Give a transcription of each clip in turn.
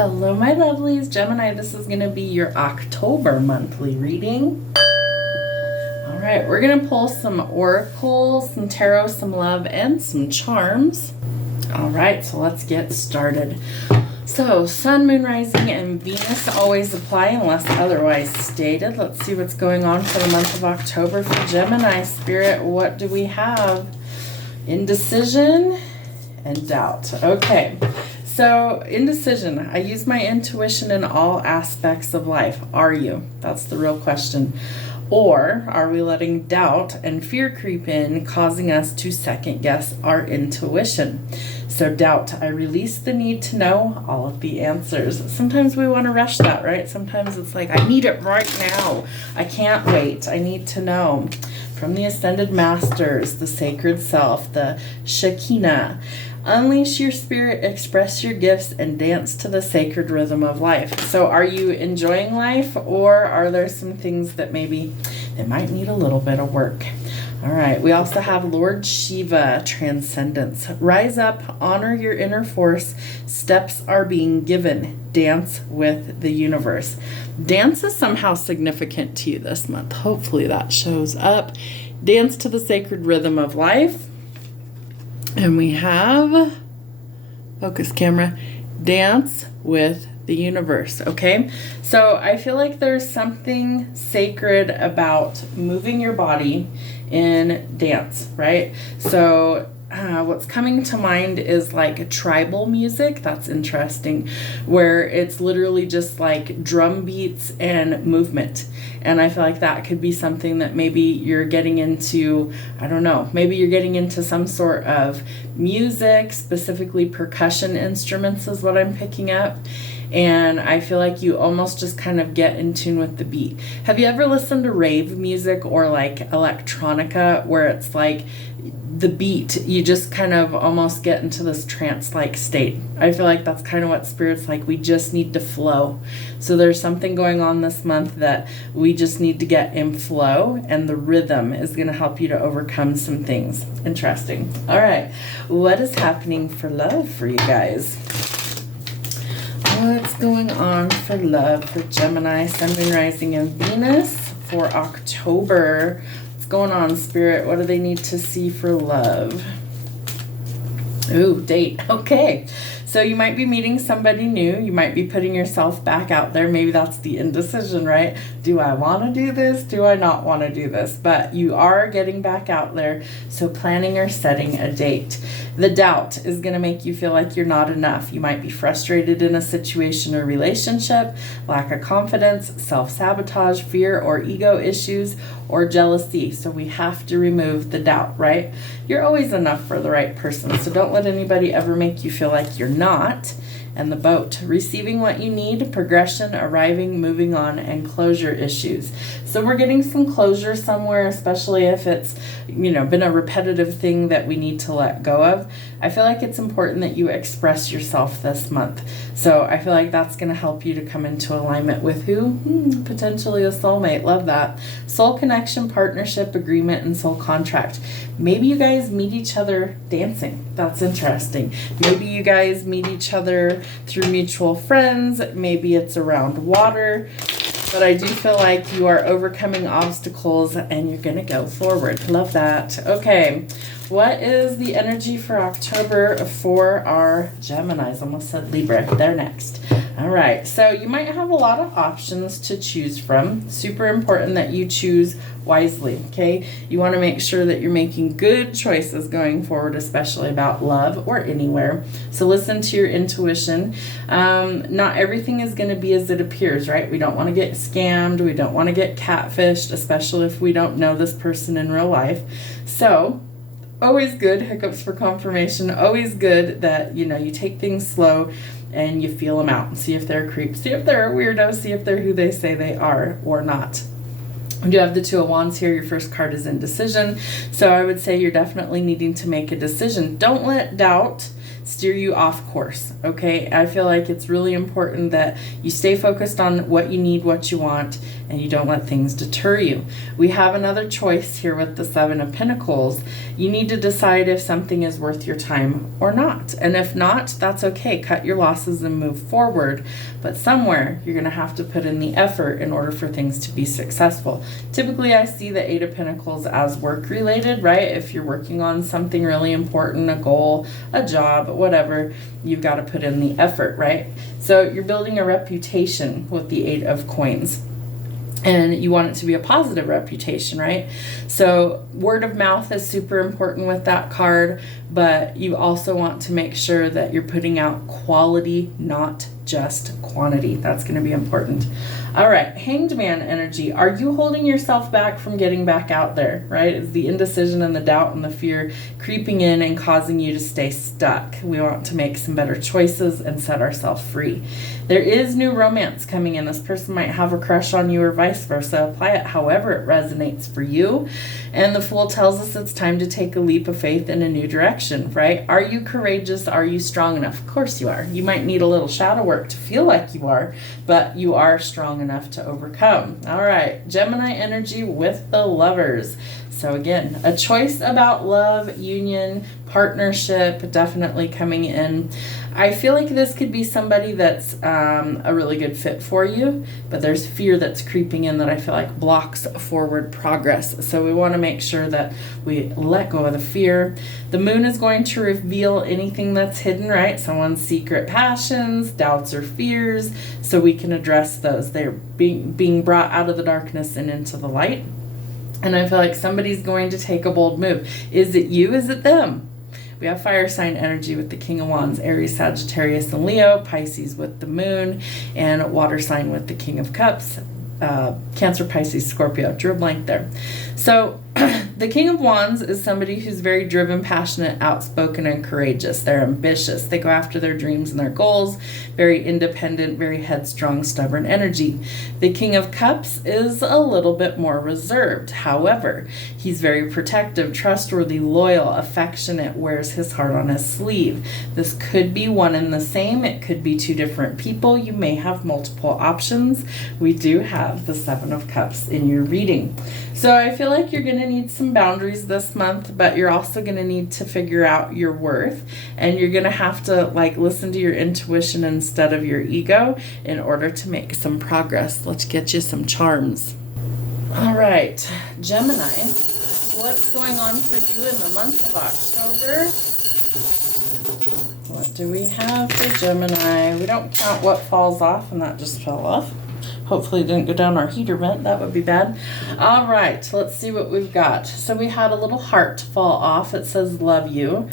Hello, my lovelies. Gemini, this is going to be your October monthly reading. All right, we're going to pull some oracles, some tarot, some love, and some charms. All right, so let's get started. So, Sun, Moon, Rising, and Venus always apply unless otherwise stated. Let's see what's going on for the month of October for Gemini. Spirit, what do we have? Indecision and doubt. Okay. So, indecision. I use my intuition in all aspects of life. Are you? That's the real question. Or are we letting doubt and fear creep in, causing us to second guess our intuition? So doubt, I release the need to know all of the answers. Sometimes we want to rush that, right? Sometimes it's like, I need it right now. I can't wait. I need to know. From the Ascended Masters, the Sacred Self, the Shekinah. Unleash your spirit, express your gifts, and dance to the sacred rhythm of life. So are you enjoying life, or are there some things that maybe they might need a little bit of work? All right, we also have Lord Shiva, Transcendence. Rise up, honor your inner force. Steps are being given. Dance with the universe. Dance is somehow significant to you this month. Hopefully that shows up. Dance to the sacred rhythm of life. And we have, focus camera, dance with the universe, okay? So I feel like there's something sacred about moving your body in dance, right? So what's coming to mind is like tribal music. That's interesting, where it's literally just like drum beats and movement. And I feel like that could be something that maybe you're getting into, I don't know, maybe you're getting into some sort of music, specifically percussion instruments is what I'm picking up. And I feel like you almost just kind of get in tune with the beat. Have you ever listened to rave music or like electronica, where it's like the beat, you just kind of almost get into this trance-like state? I feel like that's kind of what Spirit's like. We just need to flow. So there's something going on this month that we just need to get in flow, and the rhythm is going to help you to overcome some things. Interesting. All right. What is happening for love for you guys? What's going on for love for Gemini, Sun, Moon, Rising, and Venus for October? What's going on, Spirit? What do they need to see for love? Ooh, date. Okay. So you might be meeting somebody new. You might be putting yourself back out there. Maybe that's the indecision, right? Do I want to do this? Do I not want to do this? But you are getting back out there. So planning or setting a date. The doubt is going to make you feel like you're not enough. You might be frustrated in a situation or relationship, lack of confidence, self-sabotage, fear or ego issues, or jealousy. So we have to remove the doubt, right? You're always enough for the right person. So don't let anybody ever make you feel like you're not. And the boat, receiving what you need, progression, arriving, moving on, and closure issues. So we're getting some closure somewhere, especially if it's, been a repetitive thing that we need to let go of. I feel like it's important that you express yourself this month. So I feel like that's going to help you to come into alignment with who? Potentially a soulmate. Love that. Soul connection, partnership, agreement, and soul contract. Maybe you guys meet each other dancing. That's interesting. Maybe you guys meet each other through mutual friends. Maybe it's around water. But I do feel like you are overcoming obstacles and you're going to go forward. Love that. Okay. What is the energy for October for our Geminis? Almost said Libra. They're next. All right. So you might have a lot of options to choose from. Super important that you choose wisely. Okay. You want to make sure that you're making good choices going forward, especially about love or anywhere. So listen to your intuition. Not everything is going to be as it appears, right? We don't want to get scammed. We don't want to get catfished, especially if we don't know this person in real life. So always good hiccups for confirmation. Always good that, you take things slow and you feel them out. See if they're a creep. See if they're a weirdo. See if they're who they say they are or not. We do have the Two of Wands here. Your first card is Indecision. So I would say you're definitely needing to make a decision. Don't let doubt steer you off course, okay? I feel like it's really important that you stay focused on what you need, what you want, and you don't let things deter you. We have another choice here with the Seven of Pentacles. You need to decide if something is worth your time or not. And if not, that's okay. Cut your losses and move forward. But somewhere you're going to have to put in the effort in order for things to be successful. Typically, I see the Eight of Pentacles as work related, right? If you're working on something really important, a goal, a job, whatever, you've got to put in the effort, right? So you're building a reputation with the Eight of Coins. And you want it to be a positive reputation, right? So word of mouth is super important with that card, but you also want to make sure that you're putting out quality, not just quantity. That's going to be important. All right, Hanged Man energy. Are you holding yourself back from getting back out there, right? Is the indecision and the doubt and the fear creeping in and causing you to stay stuck? We want to make some better choices and set ourselves free. There is new romance coming in. This person might have a crush on you or vice versa. Apply it however it resonates for you. And the Fool tells us it's time to take a leap of faith in a new direction, right? Are you courageous? Are you strong enough? Of course you are. You might need a little shadow work to feel like you are, but you are strong enough to overcome. All right, Gemini energy with the Lovers. So again, a choice about love, union, partnership, definitely coming in. I feel like this could be somebody that's a really good fit for you, but there's fear that's creeping in that I feel like blocks forward progress. So we want to make sure that we let go of the fear. The Moon is going to reveal anything that's hidden, right? Someone's secret passions, doubts, or fears, so we can address those. They're being brought out of the darkness and into the light. And I feel like somebody's going to take a bold move. Is it you? Is it them? We have fire sign energy with the King of Wands, Aries, Sagittarius, and Leo, Pisces with the Moon, and water sign with the King of Cups, Cancer, Pisces, Scorpio. Drew a blank there. So the King of Wands is somebody who's very driven, passionate, outspoken, and courageous. They're ambitious. They go after their dreams and their goals. Very independent, very headstrong, stubborn energy. The King of Cups is a little bit more reserved. However, he's very protective, trustworthy, loyal, affectionate, wears his heart on his sleeve. This could be one and the same. It could be two different people. You may have multiple options. We do have the Seven of Cups in your reading. So I feel like you're going to need some boundaries this month, but you're also going to need to figure out your worth, and you're going to have to listen to your intuition instead of your ego in order to make some progress. Let's get you some charms. All right, Gemini, what's going on for you in the month of October? What do we have for Gemini? We don't count what falls off, and that just fell off. Hopefully it didn't go down our heater vent. That would be bad. All right, let's see what we've got. So we had a little heart fall off. It says, love you.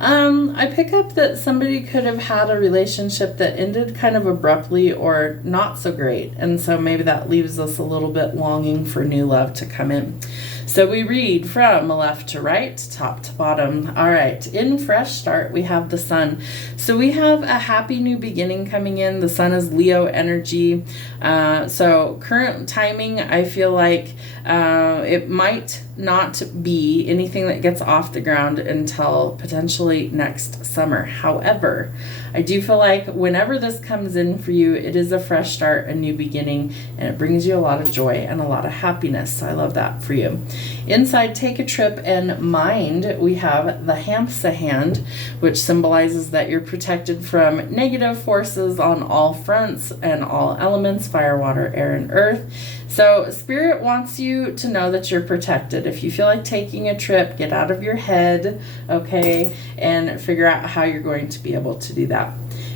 I pick up that somebody could have had a relationship that ended kind of abruptly or not so great. And so maybe that leaves us a little bit longing for new love to come in. So we read from left to right, top to bottom. All right, in Fresh Start, we have the Sun. So we have a happy new beginning coming in. The Sun is Leo energy. So current timing, I feel like it might not be anything that gets off the ground until potentially next summer. However, I do feel like whenever this comes in for you, it is a fresh start, a new beginning, and it brings you a lot of joy and a lot of happiness. So I love that for you. Inside Take a Trip and Mind, we have the Hamsa hand, which symbolizes that you're protected from negative forces on all fronts and all elements, fire, water, air, and earth. So Spirit wants you to know that you're protected. If you feel like taking a trip, get out of your head, okay, and figure out how you're going to be able to do that.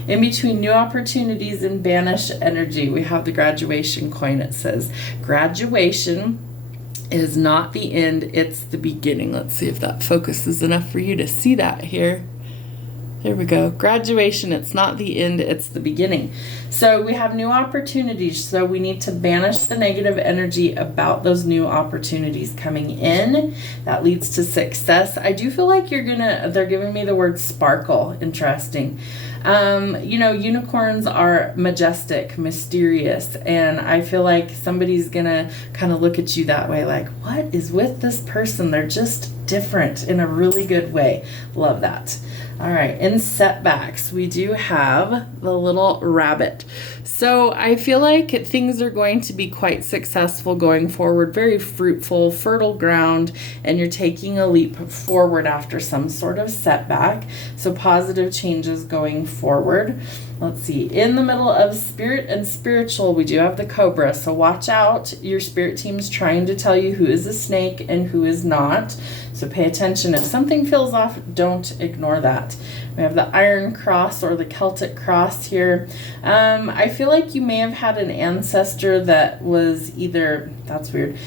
In between new opportunities and banished energy, we have the Graduation coin. It says, graduation is not the end, it's the beginning. Let's see if that focuses enough for you to see that here. There we go. Graduation, it's not the end, it's the beginning. So we have new opportunities. So we need to banish the negative energy about those new opportunities coming in. That leads to success. I do feel like they're giving me the word sparkle. Interesting. Unicorns are majestic, mysterious, and I feel like somebody's gonna kind of look at you that way, like, what is with this person? They're just different in a really good way. Love that. All right, in setbacks, we do have the little rabbit. So I feel like things are going to be quite successful going forward, very fruitful, fertile ground, and you're taking a leap forward after some sort of setback. So positive changes going forward. Let's see, in the middle of spirit and spiritual, we do have the cobra. So watch out, your spirit team's trying to tell you who is a snake and who is not. So pay attention. If something feels off, don't ignore that. We have the Iron Cross or the Celtic Cross here. I feel like you may have had an ancestor that was either, that's weird,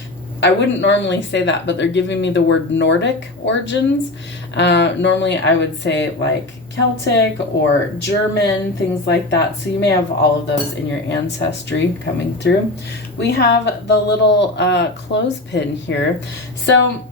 I wouldn't normally say that, but they're giving me the word Nordic origins. Normally I would say like Celtic or German, things like that. So you may have all of those in your ancestry coming through. We have the little clothespin here. So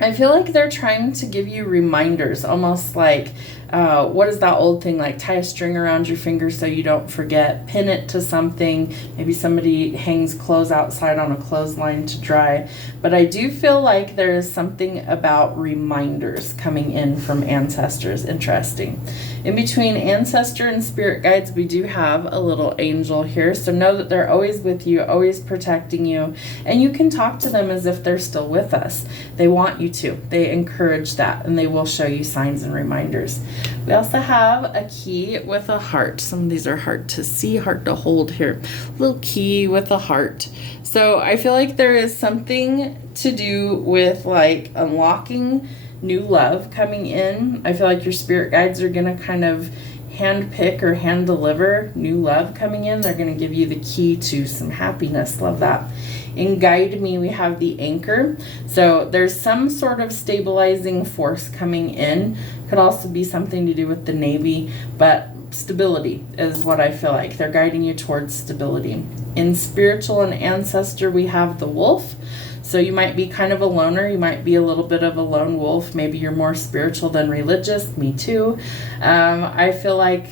I feel like they're trying to give you reminders, almost like, what is that old thing, like tie a string around your finger so you don't forget, pin it to something. Maybe somebody hangs clothes outside on a clothesline to dry. But I do feel like there is something about reminders coming in from ancestors. Interesting. In between ancestor and spirit guides, we do have a little angel here. So know that they're always with you, always protecting you. And you can talk to them as if they're still with us. They want you to. They encourage that, and they will show you signs and reminders. We also have a key with a heart. Some of these are hard to see, hard to hold here. Little key with a heart. So I feel like there is something to do with like unlocking new love coming in. I feel like your spirit guides are going to kind of hand pick or hand deliver new love coming in. They're going to give you the key to some happiness. Love that. In Guide Me, we have the anchor. So there's some sort of stabilizing force coming in. Could also be something to do with the Navy, but stability is what I feel like. They're guiding you towards stability. In spiritual and ancestor, we have the wolf. So you might be kind of a loner. You might be a little bit of a lone wolf. Maybe you're more spiritual than religious. Me too. I feel like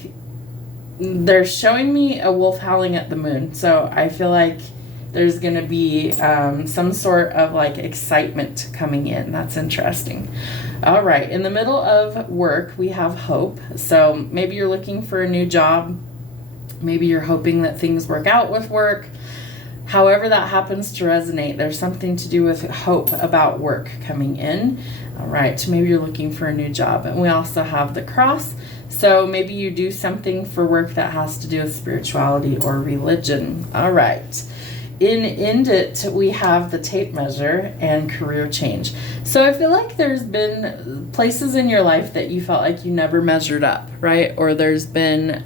they're showing me a wolf howling at the moon. So I feel like there's going to be some sort of like excitement coming in. That's interesting. All right. In the middle of work, we have hope. So maybe you're looking for a new job. Maybe you're hoping that things work out with work. However that happens to resonate, there's something to do with hope about work coming in. All right. Maybe you're looking for a new job. And we also have the cross. So maybe you do something for work that has to do with spirituality or religion. All right. In End It, we have the tape measure and career change. So I feel like there's been places in your life that you felt like you never measured up, right? Or there's been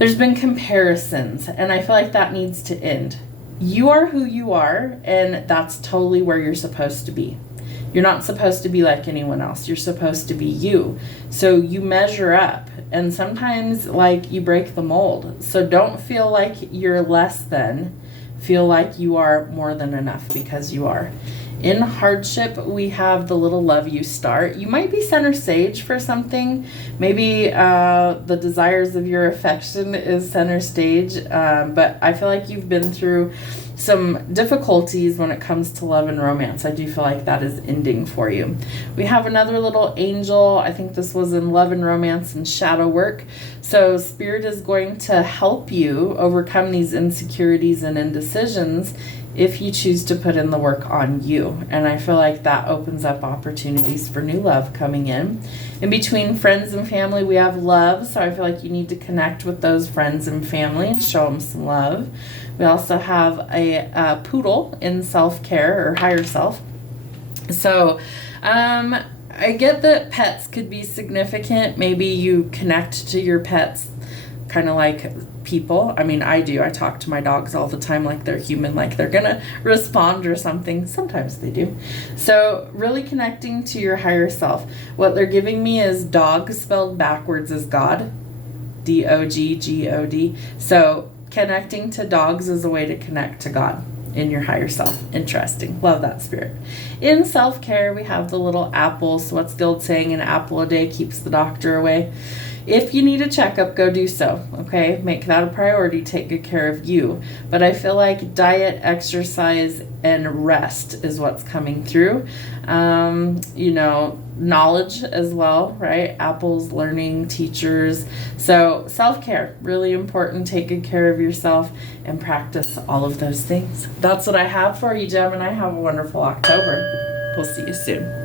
comparisons, and I feel like that needs to end. You are who you are, and that's totally where you're supposed to be. You're not supposed to be like anyone else. You're supposed to be you. So you measure up, and sometimes like you break the mold. So don't feel like you're less than. Feel like you are more than enough, because you are. In hardship, we have the little love you star. You might be center stage for something. Maybe the desires of your affection is center stage. But I feel like you've been through some difficulties when it comes to love and romance. I do feel like that is ending for you. We have another little angel. I think this was in love and romance and shadow work. So Spirit is going to help you overcome these insecurities and indecisions if you choose to put in the work on you. And I feel like that opens up opportunities for new love coming in. In between friends and family, we have love. So I feel like you need to connect with those friends and family and show them some love. We also have a poodle in self-care or higher self. So I get that pets could be significant. Maybe you connect to your pets kind of like people. I mean, I do. I talk to my dogs all the time like they're human, like they're going to respond or something. Sometimes they do. So really connecting to your higher self. What they're giving me is dog spelled backwards is God. D-O-G-G-O-D. So connecting to dogs is a way to connect to God in your higher self. Interesting. Love that, Spirit. In self-care, we have the little apple. So what's the old saying? An apple a day keeps the doctor away. If you need a checkup, go do so, okay? Make that a priority. Take good care of you. But I feel like diet, exercise, and rest is what's coming through. knowledge as well, right? Apples, learning, teachers. So self-care, really important. Take good care of yourself and practice all of those things. That's what I have for you, Gemini. Have a wonderful October. We'll see you soon.